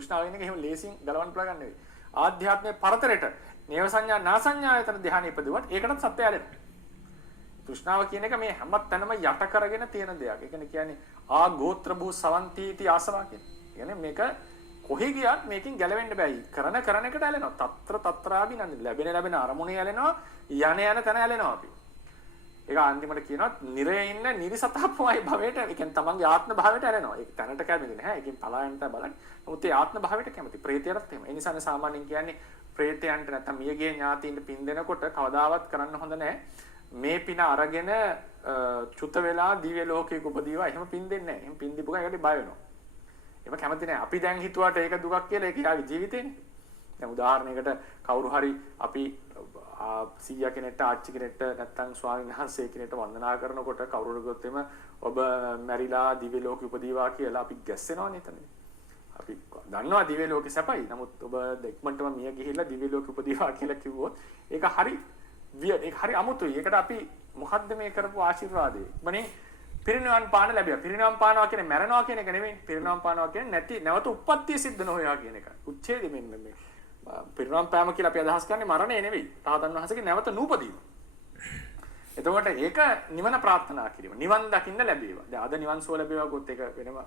තෘෂ්ණාව කියන එක එහෙම ලේසියෙන් ගලවන්න පුළුවන් නෙවෙයි. ආධ්‍යාත්මයේ පරතරයට නේව සංඥා නාසඤ්ඤායතන ධ්‍යාන ඉපදුවත් ඒකටත් සත්‍ය ඇලෙනවා. තෘෂ්ණාව කියන එක මේ හැම තැනම යට කරගෙන තියෙන දෙයක්. ඒ කියන්නේ ආ ගෝත්‍ර භූ සවන්තිටි ආසවා කියන්නේ මේක කොහි ගියත් මේකෙන් ගැලවෙන්න බෑ. කරන එකට ඇලෙනවා. తත්‍ර తත්‍රාබිනන්ද ලැබෙන අරමුණේ ඇලෙනවා. යන තැන ඇලෙනවා අපි. ඒක අන්තිමට කියනවා නිරේ ඉන්න නිරිසතප්පමයි භවයට. ඒ කියන්නේ තමන්ගේ ආත්ම භාවයට ඇලෙනවා. ඒක තැනට කැමති නැහැ. ඒකෙන් පලායන්න තමයි බලන්නේ. නමුත් ඒ ආත්ම භාවයට කැමති. ප්‍රේතයරත් එහෙම. ඒ නිසානේ සාමාන්‍යයෙන් කියන්නේ ප්‍රේතයන්ට නැත්නම් මියගේ ඥාතීන්ට පින් දෙනකොට කවදාවත් කරන්න හොඳ නැහැ. මේ පින අරගෙන චුත වෙලා දිව්‍ය ලෝකයක උපදීවා එහෙම පින් දෙන්නේ නැහැ. එහෙම පින් දීපු කෙනාට බය වෙනවා. එහෙම කැමති නැහැ. අපි දැන් හිතුවට ඒක දුකක් කියලා ඒක යාගේ ජීවිතේනේ. දැන් උදාහරණයකට කවුරු හරි අපි සීයා කෙනෙක්ට ආච්චි කෙනෙක්ට නැත්නම් ස්වාමීන් වහන්සේ කෙනෙක්ට වන්දනා කරනකොට කවුරුර ගොත් එම ඔබ මැරිලා දිව්‍ය ලෝකෙ උපදීවා කියලා අපි ගැස්සෙනවනේ එතනදී. අපි දන්නවා දිව්‍ය ලෝකෙ සැපයි. නමුත් ඔබ දෙක්මන්ටම මිය ගිහිල්ලා දිව්‍ය ලෝකෙ උපදීවා කියලා කිව්වොත් ඒක හරි ඒක හරි අමුතුයි. ඒකට අපි මොකද්ද මේ කරපු ආශිර්වාදේ? මනේ පිරිනිවන් පාන ලැබියා. පිරිනිවන් පානවා කියන්නේ මැරෙනවා කියන එක නෙමෙයි. පිරිනිවන් පානවා කියන්නේ නැවත උප්පත්තිය සිද්ධ නොවනවා කියන එක. උච්ඡේදෙ මෙන්න මේ පිරිනිවන් පෑම කියලා අපි අදහස් කරන්නේ මරණය නෙවෙයි. රහතන් වහන්සේගේ නැවත නූපදීම. එතකොට ඒක නිවන ප්‍රාර්ථනා කිරීම. නිවන් දකින්න ලැබේවා. දැන් අද නිවන් සුව ලැබේවා ගොත් ඒක වෙනම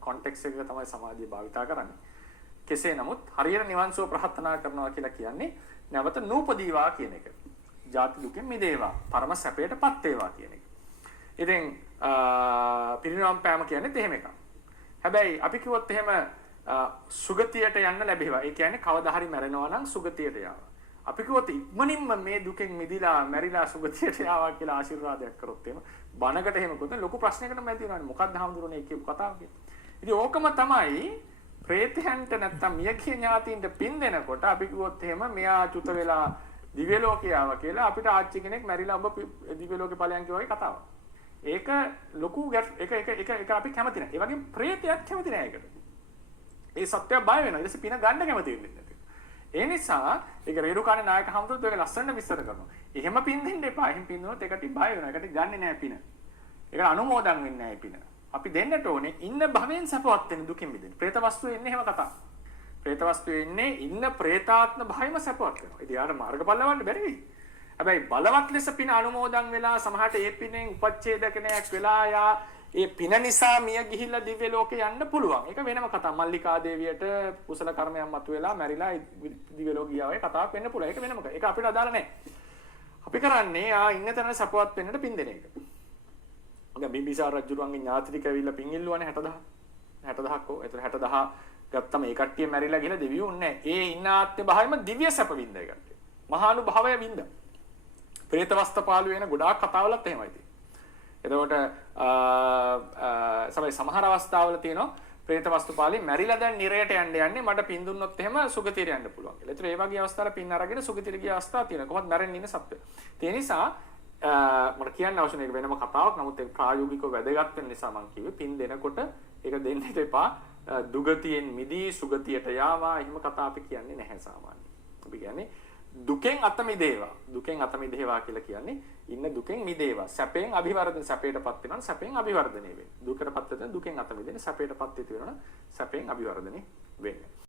කොන්ටෙක්ස්ට් එකක තමයි සමාධිය භාවිතා කරන්නේ. කෙසේ නමුත් හරියට නිවන් සුව ප්‍රාර්ථනා කරනවා කියලා කියන්නේ නැවත නූපදීවා කියන එක. ජාති දුකෙන් මිදේවා. පරම සැපයටපත් වේවා කියන එක. ඉතින් පිරිනිවන් පෑම කියන්නේ එහෙම එකක්. හැබැයි අපි කිව්වොත් එහෙම සුගතියට යන්න ලැබේවා. ඒ කියන්නේ කවදා හරි මැරෙනවා නම් සුගතියට යාවා. අපි කිව්වොත් ඉක්මනින්ම මේ දුකෙන් මිදිලා මැරිලා සුගතියට යාවා කියලා ආශිර්වාදයක් කරොත් එහෙම බණකට එහෙම කොහොමද ලොකු ප්‍රශ්නයකට මැදි වෙනවනේ. මොකක්ද හාමුදුරනේ කියපු කතාව කියන්නේ. ඉතින් ඕකම තමයි ප්‍රේතයන්ට නැත්තම් මියගිය ඥාතීන්ට පින් දෙනකොට අපි කිව්වොත් එහෙම මෙයා චුත වෙලා දිව්‍ය ලෝකේ ආවා කියලා අපිට ආච්චි කෙනෙක් මැරිලා ඔබ දිව්‍ය ලෝකේ ඵලයන් කියවගේ කතාවක්. ඒක ලොකු ඒක අපි කැමති නැහැ. ඒ වගේම ප්‍රේතයත් කැමති නැහැ ඒකට. ඒ සත්‍යය බය වෙනවා. ඊට පස්සේ පින ගන්න කැමති වෙන්නේ නැහැ. ඒ නිසා ඒක රේරුකාණේ නායක හමුදුත් ඒක ලස්සනට විස්තර කරනවා. එහෙම පින් දෙන්න එපා. එහෙම පින් දුනොත් ඒකට බය වෙනවා. ඒකට ගන්නෙ නැහැ පින. ඒකට අනුමෝදන් වෙන්නේ නැහැ පින. අපි දෙන්නට ඕනේ ඉන්න භවෙන් සපවත් වෙන දුකින් මිදෙන්න. പ്രേත වස්තුවේ ඉන්නේ එහෙම කතාවක්. പ്രേත වස්තුවේ ඉන්නේ ඉන්න പ്രേතාත්ම භාවයම සපවත් වෙනවා. ඉතින් යාට මාර්ගඵල ලබන්න බැරි වෙයි. හැබැයි බලවත් ලෙස පින අනුමෝදන් වෙලා සමහරට ඒ පිනෙන් උපච්ඡේදකණයක් වෙලා යා ඒ පින නිසා මිය ගිහිල්ලා දිව්‍ය ලෝකේ යන්න පුළුවන්. ඒක වෙනම කතාවක්. මල්ලිකා දේවියට කුසල කර්මයන් මතුවලා මැරිලා දිව්‍ය ලෝක ගියාවේ කතාවක් වෙන්න පුළුවන්. ඒක වෙනම. ඒක අපිට අදාළ නැහැ. අපි කරන්නේ ඉන්න තැන සපවත් වෙන්නට පින් දෙන එක. දැන් බිම්බිසාර රජුරුවන්ගේ ඥාති ටික ඇවිල්ලා පින් ඉල්ලුවානේ 60000ක් ඕ. ඒතර 60000 ගත්තම ඒ කට්ටිය මැරිලා ගිහලා දෙවියෝ නැහැ. ඒ ඉන්න ආත්ම භාවයම දිව්‍ය සැප වින්දා ඒ කට්ටිය. මහානුභාවය වින්දා. പ്രേත වස්තපාලු වෙන ගොඩාක් කතාවලත් එහෙමයි තියෙන්නේ. එතකොට සමහර අවස්ථාවල තියෙනවා പ്രേත වස්තුපාලි මැරිලා දැන් නිරයට යන්නේ මට පින් දුන්නොත් එහෙම සුගතියට යන්න පුළුවන් කියලා. ඒතර ඒ වගේ අවස්ථාවල පින් අරගෙන සුගතියට ගිය අවස්ථා තියෙනවා. කොහොමද මැරෙන්න ඉන්න සත්ත්වය. ඒ නිසා මට කියන්න අවශ්‍ය නැහැ වෙනම කතාවක්. නමුත් ඒක ප්‍රායෝගිකව වැදගත් වෙන නිසා මම කිව්වේ පින් දෙනකොට ඒක දෙන්න එපා. දුගතියෙන් මිදී සුගතියට යාවා. එහෙම කතා අපි කියන්නේ නැහැ සාමාන්‍යයෙන්. අපි කියන්නේ දුකෙන් අත මිදේවා. දුකෙන් අත මිදේවා කියලා කියන්නේ ඉන්න දුකෙන් මිදේවා. සැපෙන් අභිවර්ධන සැපයටපත් වෙනවා සැපෙන් අභිවර්ධනය වෙන්නේ. දුකටපත් වෙන දුකෙන් අත මිදෙන සැපයටපත් වෙනවා සැපෙන් අභිවර්ධනය වෙන්නේ.